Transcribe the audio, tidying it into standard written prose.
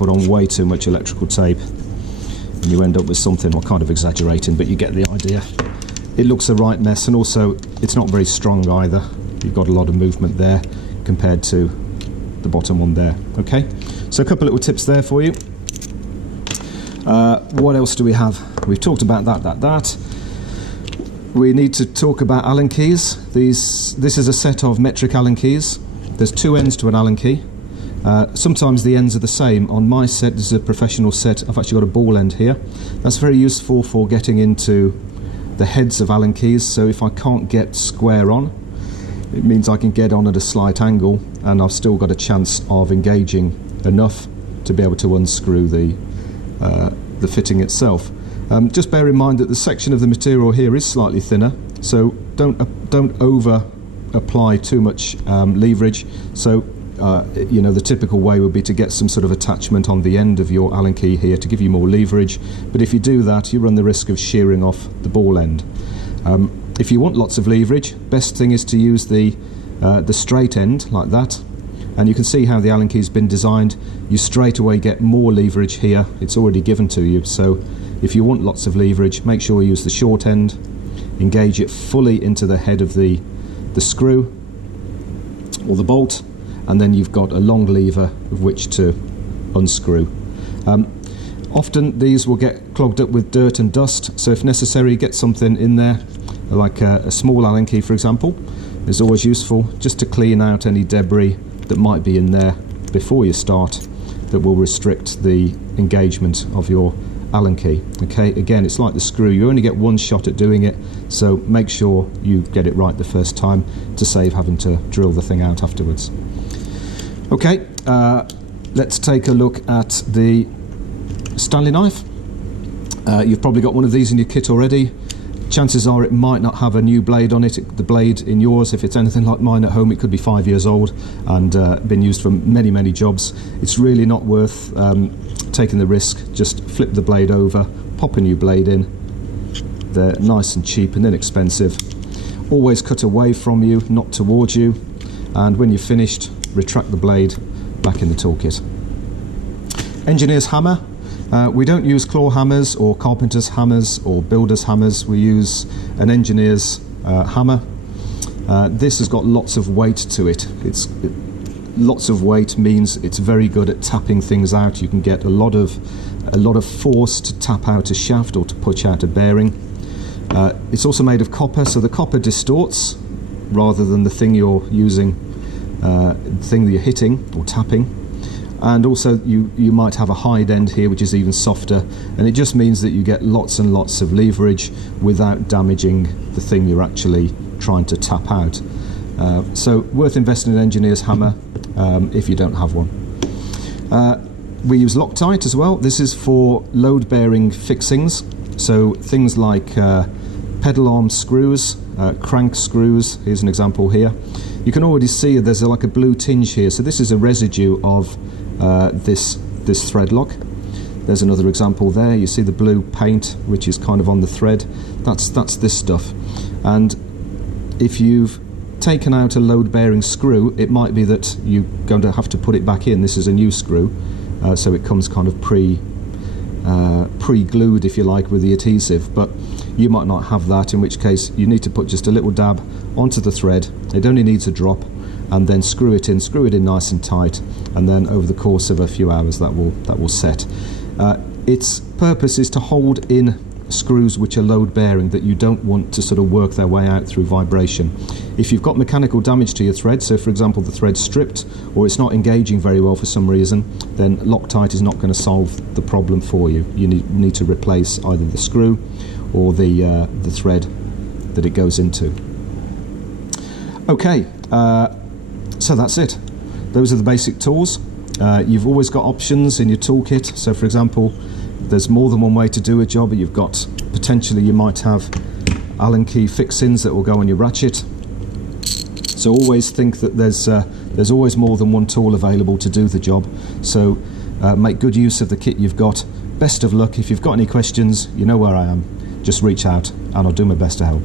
put on way too much electrical tape and you end up with something, well, kind of exaggerating, but you get the idea. It looks a right mess, and also it's not very strong either. You've got a lot of movement there compared to the bottom one there. Okay, so a couple of little tips there for you. What else do we have? We've talked about that. We need to talk about Allen keys. This is a set of metric Allen keys. There's two ends to an Allen key. Sometimes the ends are the same. On my set, this is a professional set, I've actually got a ball end here. That's very useful for getting into the heads of Allen keys, so if I can't get square on, it means I can get on at a slight angle and I've still got a chance of engaging enough to be able to unscrew the fitting itself. Just bear in mind that the section of the material here is slightly thinner, so don't over apply too much leverage. So you know, the typical way would be to get some sort of attachment on the end of your Allen key here to give you more leverage, but if you do that, you run the risk of shearing off the ball end. If you want lots of leverage, best thing is to use the straight end like that, and you can see how the Allen key's been designed. You straight away get more leverage here, it's already given to you. So if you want lots of leverage, make sure you use the short end, engage it fully into the head of the screw or the bolt, and then you've got a long lever of which to unscrew. Often these will get clogged up with dirt and dust, so if necessary, get something in there, like a small Allen key for example. It's always useful just to clean out any debris that might be in there before you start that will restrict the engagement of your Allen key. Okay, again, it's like the screw, you only get one shot at doing it, so make sure you get it right the first time to save having to drill the thing out afterwards. Okay, let's take a look at the Stanley knife. You've probably got one of these in your kit already. Chances are it might not have a new blade on it. The blade in yours, if it's anything like mine at home, it could be 5 years old and been used for many jobs. It's really not worth taking the risk. Just flip the blade over, pop a new blade in. They're nice and cheap and inexpensive. Always cut away from you, not towards you, and when you're finished, retract the blade back in the toolkit. Engineer's hammer. We don't use claw hammers or carpenter's hammers or builder's hammers. We use an engineer's hammer. This has got lots of weight to it. Lots of weight means it's very good at tapping things out. You can get a lot of force to tap out a shaft or to push out a bearing. It's also made of copper, so the copper distorts rather than the thing you're using, the thing that you're hitting or tapping. And also you might have a hide end here which is even softer, and it just means that you get lots and lots of leverage without damaging the thing you're actually trying to tap out. So worth investing in an engineer's hammer if you don't have one. We use Loctite as well. This is for load bearing fixings, so things like pedal arm screws, crank screws. Here's an example here. You can already see there's like a blue tinge here, so this is a residue of this thread lock. There's another example there. You see the blue paint which is kind of on the thread. That's this stuff. And if you've taken out a load bearing screw, it might be that you're going to have to put it back in. This is a new screw, so it comes kind of pre-glued, if you like, with the adhesive, but you might not have that, in which case you need to put just a little dab onto the thread. It only needs a drop, and then screw it in nice and tight, and then over the course of a few hours that will set. Its purpose is to hold in screws which are load bearing that you don't want to sort of work their way out through vibration. If you've got mechanical damage to your thread, so for example the thread's stripped or it's not engaging very well for some reason, then Loctite is not going to solve the problem for you. You need to replace either the screw or the thread that it goes into. Okay, so that's it. Those are the basic tools. You've always got options in your toolkit. So for example, there's more than one way to do a job. You've got, potentially you might have Allen key fixings that will go on your ratchet. So always think that there's always more than one tool available to do the job. So make good use of the kit you've got. Best of luck. If you've got any questions, you know where I am. Just reach out and I'll do my best to help.